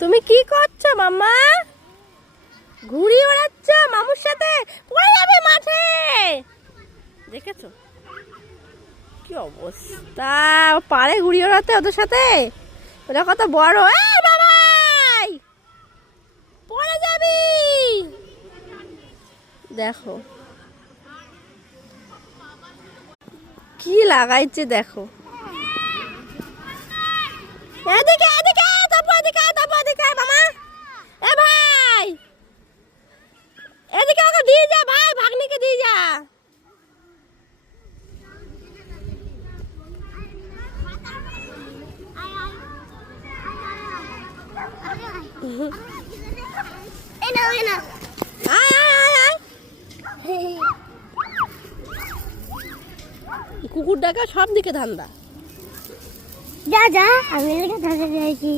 তুমি কি করছো মাম্মা? ঘুড়ি ওড়াচ্ছ মামুর সাথে? পড়ে যাবে মাঠে। দেখেছো কি অবস্থা? পারে ঘুড়ি ওড়াতে ওদের সাথে? ওরা কত বড়। বাবাই পড়ে যাবি। দেখো কি লাগাইছে, দেখো। এদিকে এদিকে তারপর এদিকে তারপর এদিকে মামা। এ ভাই এদিকে ওকে দিয়ে যা ভাই, ভাগ্নিকে দিয়ে যা। কুকুর ডাকা সব দিকে ধান্দা। যা যা আমি ধাঁধা চাইছি।